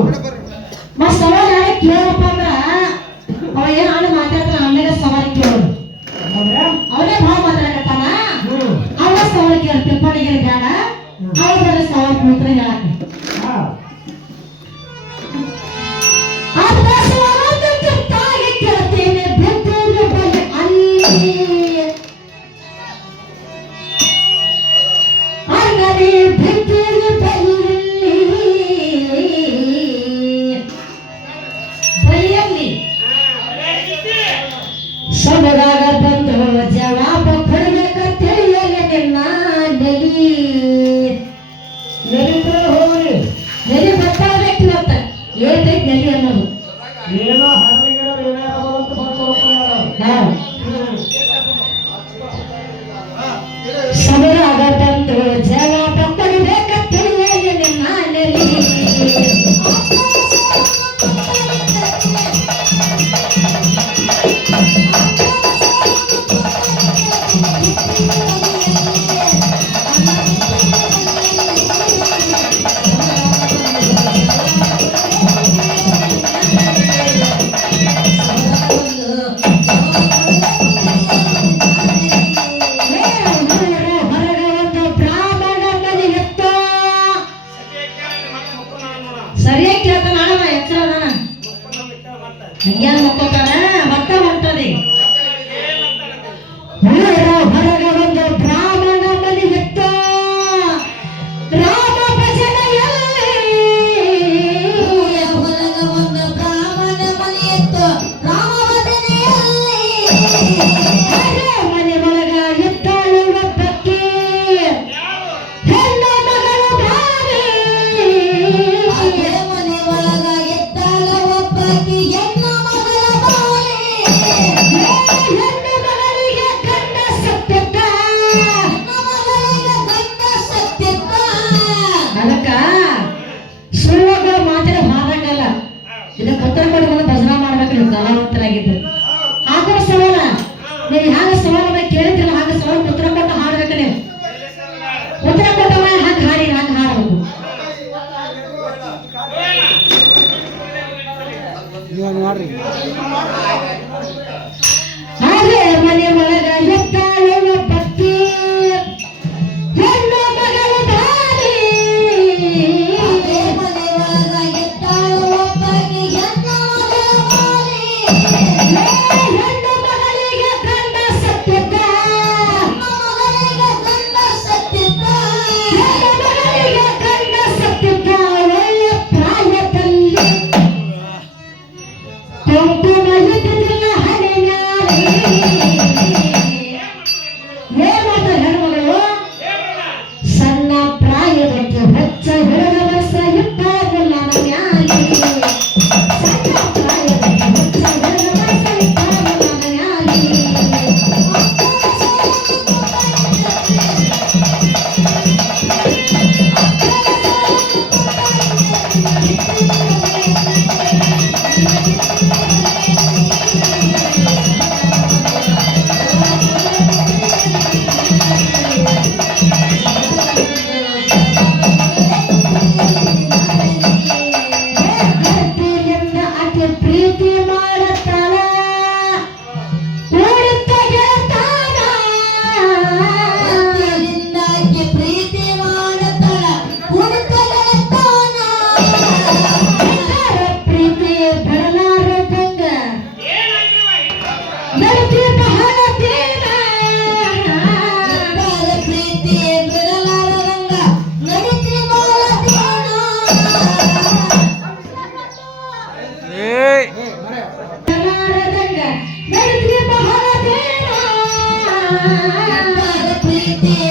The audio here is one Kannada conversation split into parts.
ಮತ್ತೆ ಸವಾಲ್ ಯಾರು ಕೇಳಪ್ಪ ಅಂದ್ರ ಅವ ಏನ್ ಹಾಳು ಮಾತಾಡ್ತಾರ ಅವನೇ ಸವಾಲ್ ಕೇಳೋದು. ಅವನೇ ಭಾವ ಮಾತಾಡಕತ್ತಾನ. ಅವನ ಸವಾಲ್ ಕೇಳ ತಿಪ್ಪಣಿಗೆ ಬೇಡ. ಅವ್ರ ಸವಾಲ್ ಕೂತ್ರ ಹೇಳಕ್ಕ ಗೊತ್ತಾಗಬೇಕಿಲ್ಲ ಅಂತ. ಹೇಳ್ತೈತೆ ನೆಲ್ಲಿ ಅನ್ನೋದು. Ya no. ಕೂಡ ಸವಾಲ. ನೀವು ಹ್ಯಾಂಗ ಸವಾಲನ್ನ ಕೇಳಿದ್ರಲ್ಲ, ಹಾಗೆ ಸವಾಲ್ ಉತ್ತರ ಕೊಟ್ಟ ಹಾಡ್ಬೇಕು ನೀವು ಉತ್ತರ ಕೊಟ್ಟವ ಹಂಗೆ ಹಾಡಿ, ಹಂಗೆ ಹಾಡಬೇಕು. ಮಾಡ್ರಿ. ಪ್ರೀತಿ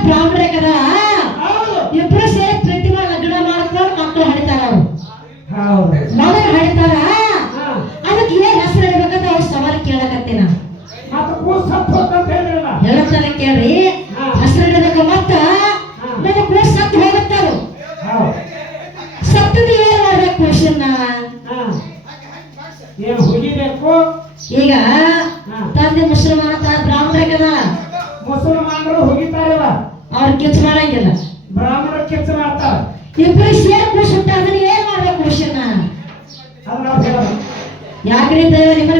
ತಾಯಿ ಬ್ರಾಹ್ಮಣಕದ ಹೌದು. ಇಬ್ರು ಸೇರಿ ಪ್ರತಿಮಾ ಲಗ್ನ ಮಾಡ್ಕೊಂಡು ಮಕ್ಕಳು ಹಡಿತಾರ ಅವ್ರು. ಮಗನ ಹಡಿತಾರ ಅದಕ್ಕೆ ಏನ್ ಹೆಸರು ಇಡ್ಬೇಕಂತ ಅವ್ರು ಸವಾಲ್ ಕೇಳಕತ್ತೀನ? ಹೇಳ್ತಾನೆ ಕೇಳ್ರಿ. ಹೆಸರು ಇಡಬೇಕು ಮತ್ತ? ನನ್ನ ಕೂಡ ಸತ್ತು ಹೋಗುತ್ತಾರು ಸತ್ತದ ಏನ್ ಮಾಡ್ಬೇಕು ಕ್ವಶನ್ನ ಈಗ. ತಂದೆ ಮುಸಲ್ಮಾನ ತಾಯಿ ಬ್ರಾಹ್ಮಣಕದ ಮುಸಲ್ಮಾನರು ಹುಗಿತಾರಲ್ಲ ಅವ್ರ ಕಿಚ್ಚು ಮಾಡಂಗಿಲ್ಲ. ಬ್ರಾಹ್ಮಣರು ಕಿಚ್ಚು ಮಾಡ್ತಾರ? ಇಬ್ರು ಸೇರಿ ಕೂಸುಟ್ಟ ಅದನ್ನ ಏನ್ ಮಾಡ್ಬೇಕು ಮನುಷ್ಯನ? ಅದು ನಾವು ಹೇಳೋದು ಯಾಕ್ರಿ ದೇವ ನಿಮ್ಮನ್ನ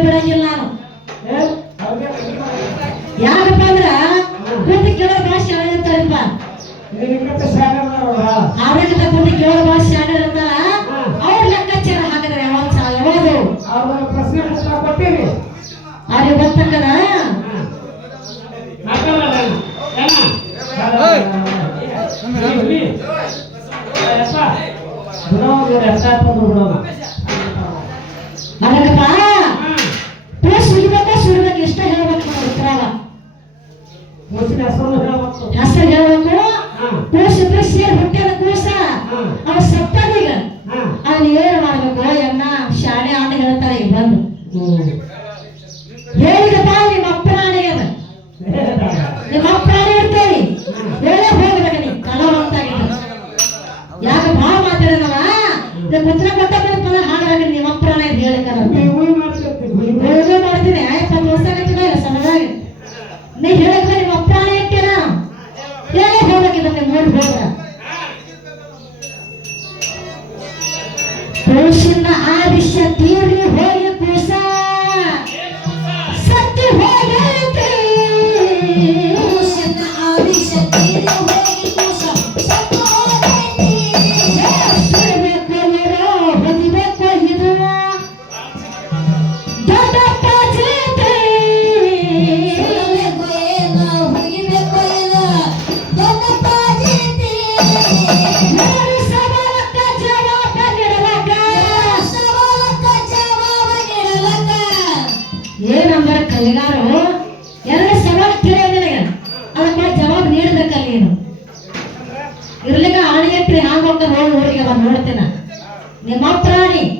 ಉತ್ತರ ಕೊಟ್ಟ ಪದ ಹಾಡಾಗ ನಿಮ್ಮ ಅಪ್ರಾಣ ಉಯ್ ಉಯ್. ಹೋಗೋ ಮಾಡ್ತೀನಿ ಇಪ್ಪತ್ತು ವರ್ಷ ಆಗತ್ತಿಲ್ಲ ಸಣ್ಣದಾಗ ನೀ ಹೇಳಿದ್ರೆ ನಿಮ್ಮ ಅಪ್ರಾಣ ಇಟ್ಟೇನ ಹೇಳೇ ಹೋಗ್ಬೇಕಿದ್ದ ನೀವು ನೋಡಿ ಹೋದ್ರ. ಆ ವಿಷಯ ತೀರಿ ಏನಂದ್ರೆ ಕಲಿಗಾರು ಎರಡು ಸವಾಲು ಕೇಳಿ ನನಗೆ. ಅದಕ್ಕೆ ಜವಾಬ್ ನೀಡಬೇಕಲ್ಲ ನೀನು. ಇರ್ಲಿಕ್ಕ ಆಣಿಗೆಟ್ರಿ ಹಾಂಗ್ ಹೋಗ್ತ ನೋಡಿ ಊರಿಗೆ ಬಂದು ನೋಡ್ತೇನೆ. ನಿಮ್ಮ ಪ್ರಾಣಿ.